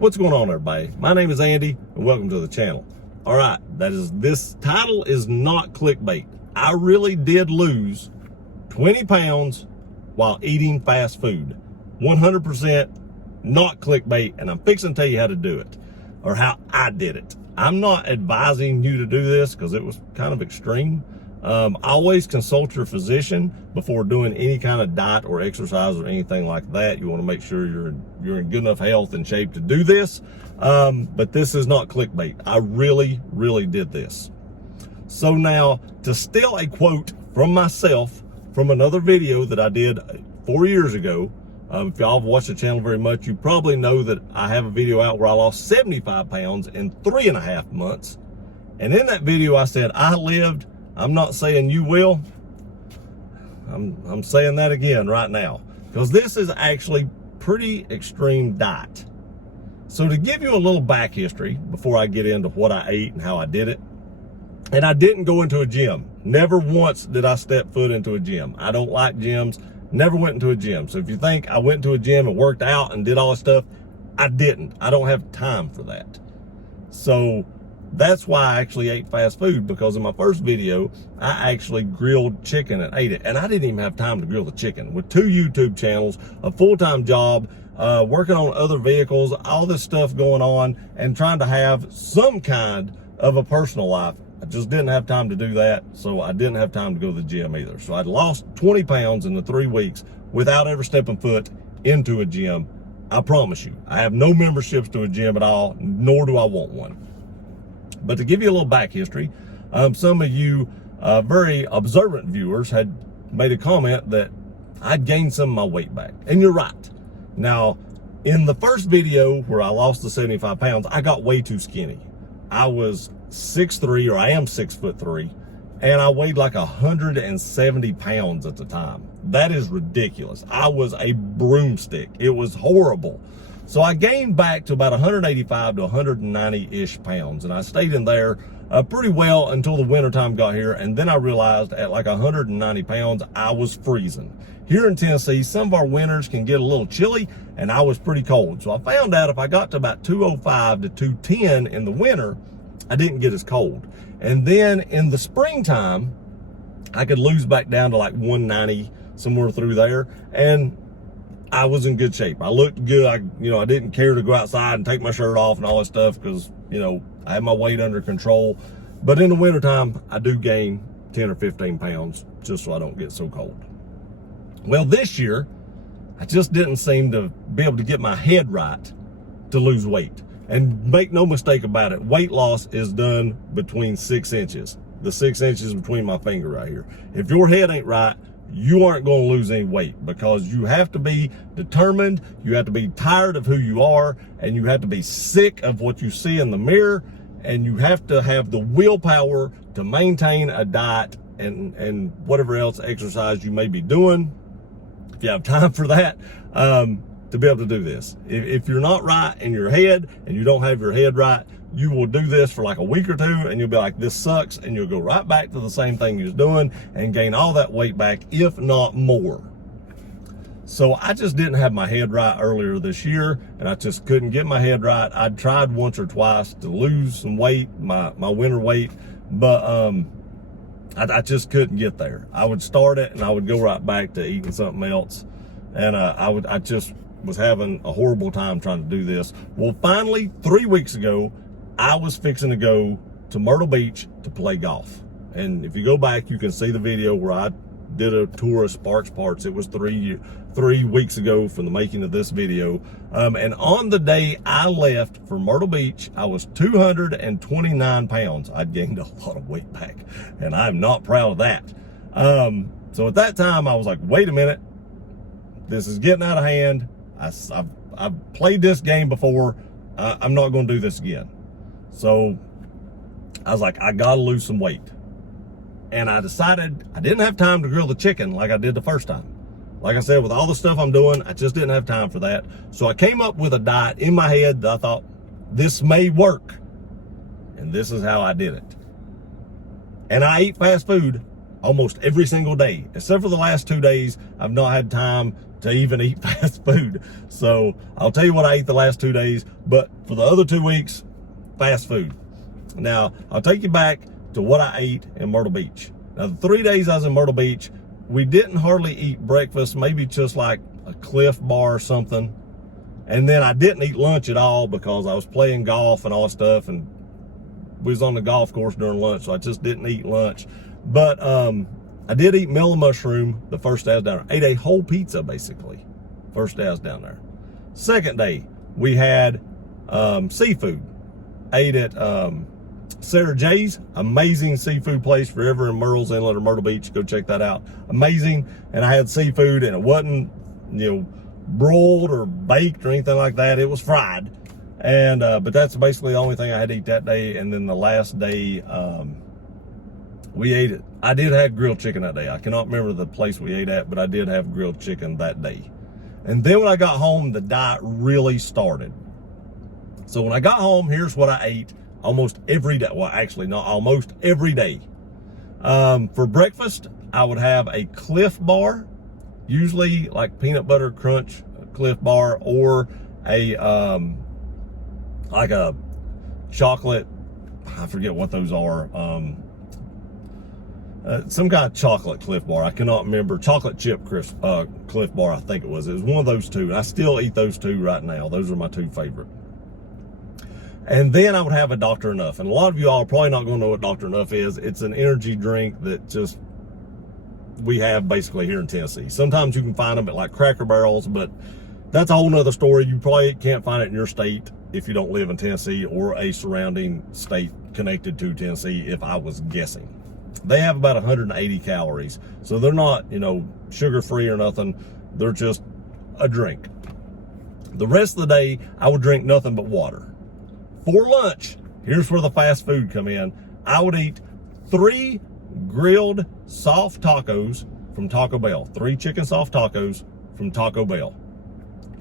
What's going on, everybody? My name is Andy and welcome to the channel. All right, this title is not clickbait. I really did lose 20 pounds while eating fast food. 100% not clickbait, and I'm fixing to tell you how to do it, or how I did it. I'm not advising you to do this because it was kind of extreme. Always consult your physician before doing any kind of diet or exercise or anything like that. You want to make sure you're in good enough health and shape to do this. But this is not clickbait. I really did this. So now, to steal a quote from myself from another video that I did 4 years ago, if y'all have watched the channel very much, you probably know that I have a video out where I lost 75 pounds in 3.5 months. And in that video, I said, I lived. I'm not saying you will. I'm saying that again right now, because this is actually pretty extreme diet. So to give you a little back history before I get into what I ate and how I did it, and I didn't go into a gym. Never once did I step foot into a gym. I don't like gyms. Never went into a gym. So if you think I went to a gym and worked out and did all this stuff, I didn't. I don't have time for that. So that's why I actually ate fast food, because in my first video, I actually grilled chicken and ate it. And I didn't even have time to grill the chicken. With 2 YouTube channels, a full-time job, working on other vehicles, all this stuff going on, and trying to have some kind of a personal life. I just didn't have time to do that, so I didn't have time to go to the gym either. So I'd lost 20 pounds in the 3 weeks without ever stepping foot into a gym. I promise you, I have no memberships to a gym at all, nor do I want one. But to give you a little back history, some of you very observant viewers had made a comment that I'd gained some of my weight back. And you're right. Now, in the first video where I lost the 75 pounds, I got way too skinny. I was 6'3", or I am 6'3", and I weighed like 170 pounds at the time. That is ridiculous. I was a broomstick. It was horrible. So I gained back to about 185 to 190-ish pounds, and I stayed in there pretty well until the wintertime got here, and then I realized at like 190 pounds, I was freezing. Here in Tennessee, some of our winters can get a little chilly, and I was pretty cold. So I found out if I got to about 205 to 210 in the winter, I didn't get as cold. And then in the springtime, I could lose back down to like 190, somewhere through there, and I was in good shape. I looked good. I didn't care to go outside and take my shirt off and all that stuff because, I had my weight under control. But in the wintertime, I do gain 10 or 15 pounds just so I don't get so cold. Well, this year, I just didn't seem to be able to get my head right to lose weight. And make no mistake about it, weight loss is done between 6 inches. The 6 inches between my finger right here. If your head ain't right, you aren't going to lose any weight, because you have to be determined, you have to be tired of who you are, and you have to be sick of what you see in the mirror, and you have to have the willpower to maintain a diet and whatever else exercise you may be doing, if you have time for that, to be able to do this. If you're not right in your head and you don't have your head right, you will do this for like a week or two and you'll be like, this sucks, and you'll go right back to the same thing you was doing and gain all that weight back, if not more. So I just didn't have my head right earlier this year, and I just couldn't get my head right. I tried once or twice to lose some weight, my winter weight, but I just couldn't get there. I would start it and I would go right back to eating something else, and I just was having a horrible time trying to do this. Well, finally, 3 weeks ago, I was fixing to go to Myrtle Beach to play golf. And if you go back, you can see the video where I did a tour of Sparks Parts. It was 3 weeks ago from the making of this video. And on the day I left for Myrtle Beach, I was 229 pounds. I'd gained a lot of weight back, and I'm not proud of that. So at that time, I was like, wait a minute, this is getting out of hand. I've played this game before. I'm not going to do this again. So I was like, I got to lose some weight. And I decided I didn't have time to grill the chicken like I did the first time. Like I said, with all the stuff I'm doing, I just didn't have time for that. So I came up with a diet in my head that I thought, this may work. And this is how I did it. And I eat fast food almost every single day. Except for the last 2 days, I've not had time to even eat fast food. So I'll tell you what I ate the last 2 days, but for the other 2 weeks, fast food. Now, I'll take you back to what I ate in Myrtle Beach. Now, the 3 days I was in Myrtle Beach, we didn't hardly eat breakfast, maybe just like a Cliff Bar or something. And then I didn't eat lunch at all because I was playing golf and all that stuff, and we was on the golf course during lunch, so I just didn't eat lunch. But I did eat melon mushroom the first day I was down there. Ate a whole pizza, basically, first day I was down there. Second day, we had seafood. Ate at Sarah J's, amazing seafood place forever in Murrells Inlet or Myrtle Beach. Go check that out. Amazing. And I had seafood, and it wasn't, broiled or baked or anything like that. It was fried. And but that's basically the only thing I had to eat that day. And then the last day, we ate it. I did have grilled chicken that day. I cannot remember the place we ate at, but I did have grilled chicken that day. And then when I got home, the diet really started. So when I got home, here's what I ate almost every day. Well, actually, not almost every day. For breakfast, I would have a Cliff Bar, usually like peanut butter crunch Cliff Bar, or a like a chocolate, I forget what those are, some kind of chocolate Cliff Bar. I cannot remember. Chocolate chip Cliff Bar, I think it was. It was one of those two. I still eat those two right now. Those are my two favorite. And then I would have a Dr. Enough. And a lot of you all are probably not going to know what Dr. Enough is. It's an energy drink that just we have basically here in Tennessee. Sometimes you can find them at like Cracker Barrels, but that's a whole nother story. You probably can't find it in your state if you don't live in Tennessee or a surrounding state connected to Tennessee, if I was guessing. They have about 180 calories. So they're not, sugar-free or nothing. They're just a drink. The rest of the day, I would drink nothing but water. For lunch, here's where the fast food come in. I would eat 3 grilled soft tacos from Taco Bell. 3 chicken soft tacos from Taco Bell.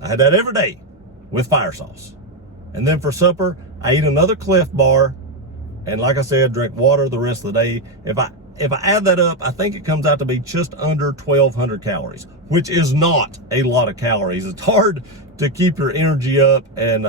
I had that every day with fire sauce. And then for supper, I ate another Cliff Bar. And like I said, drink water the rest of the day. If I add that up, I think it comes out to be just under 1,200 calories, which is not a lot of calories. It's hard to keep your energy up and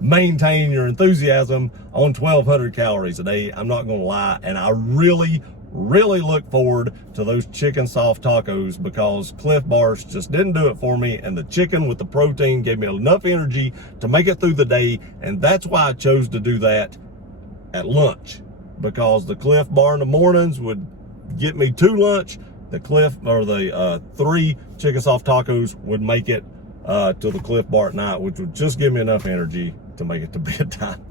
maintain your enthusiasm on 1,200 calories a day. I'm not going to lie. And I really look forward to those chicken soft tacos because Cliff Bars just didn't do it for me. And the chicken with the protein gave me enough energy to make it through the day. And that's why I chose to do that at lunch, because the Cliff Bar in the mornings would get me to lunch. The 3 chicken soft tacos would make it to the Cliff Bar at night, which would just give me enough energy to make it to bedtime.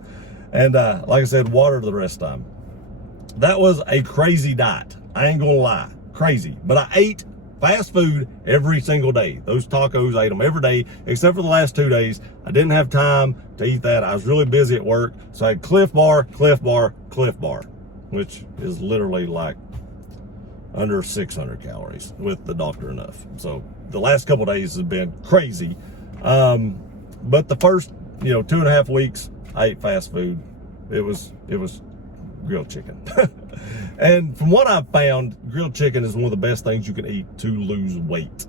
And like I said, water the rest of the time. That was a crazy diet. I ain't gonna lie, crazy. But I ate fast food every single day. Those tacos, I ate them every day, except for the last 2 days. I didn't have time to eat that. I was really busy at work. So I had Cliff Bar, Cliff Bar, Cliff Bar, which is literally like under 600 calories with the Dr. Enough. So the last couple of days has been crazy. But the first, 2.5 weeks, I ate fast food. It was grilled chicken. And from what I've found, grilled chicken is one of the best things you can eat to lose weight.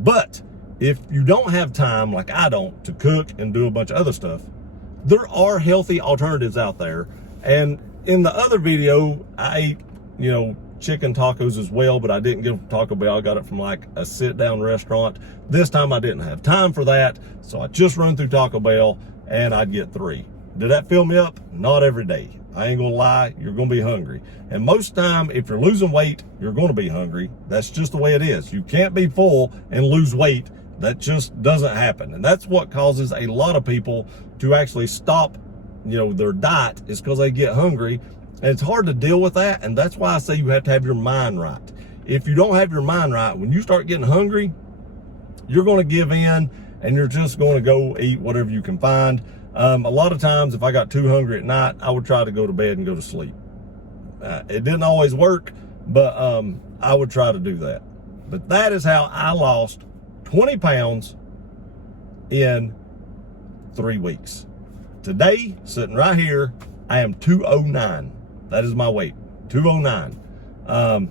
But if you don't have time, like I don't, to cook and do a bunch of other stuff, there are healthy alternatives out there. And in the other video, I ate, chicken tacos as well, but I didn't get them from Taco Bell. I got it from like a sit-down restaurant. This time I didn't have time for that, so I just run through Taco Bell and I'd get 3. Did that fill me up? Not every day. I ain't gonna lie, you're gonna be hungry. And most time, if you're losing weight, you're gonna be hungry. That's just the way it is. You can't be full and lose weight. That just doesn't happen. And that's what causes a lot of people to actually stop, their diet, is because they get hungry. And it's hard to deal with that. And that's why I say you have to have your mind right. If you don't have your mind right, when you start getting hungry, you're gonna give in and you're just gonna go eat whatever you can find. A lot of times, if I got too hungry at night, I would try to go to bed and go to sleep. It didn't always work, but I would try to do that. But that is how I lost 20 pounds in 3 weeks. Today, sitting right here, I am 209. That is my weight, 209.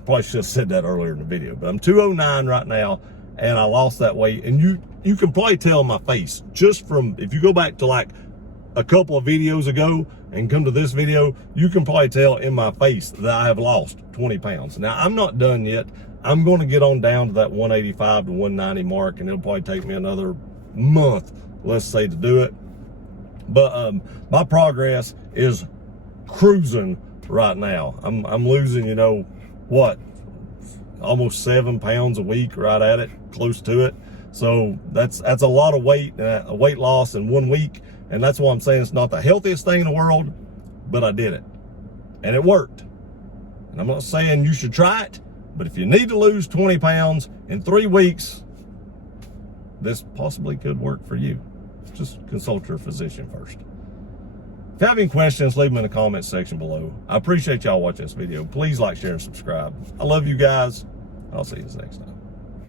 Probably should have said that earlier in the video, but I'm 209 right now. and I lost that weight. And you can probably tell in my face, just from, if you go back to like a couple of videos ago and come to this video, you can probably tell in my face that I have lost 20 pounds. Now, I'm not done yet. I'm going to get on down to that 185 to 190 mark, and it'll probably take me another month, let's say, to do it. But my progress is cruising right now. I'm losing, you know, what, almost 7 pounds a week, right at it, close to it. So that's a lot of weight, a weight loss in 1 week. And that's why I'm saying it's not the healthiest thing in the world, but I did it. And it worked. And I'm not saying you should try it, but if you need to lose 20 pounds in 3 weeks, this possibly could work for you. Just consult your physician first. If you have any questions, leave them in the comments section below. I appreciate y'all watching this video. Please like, share, and subscribe. I love you guys. I'll see you next time.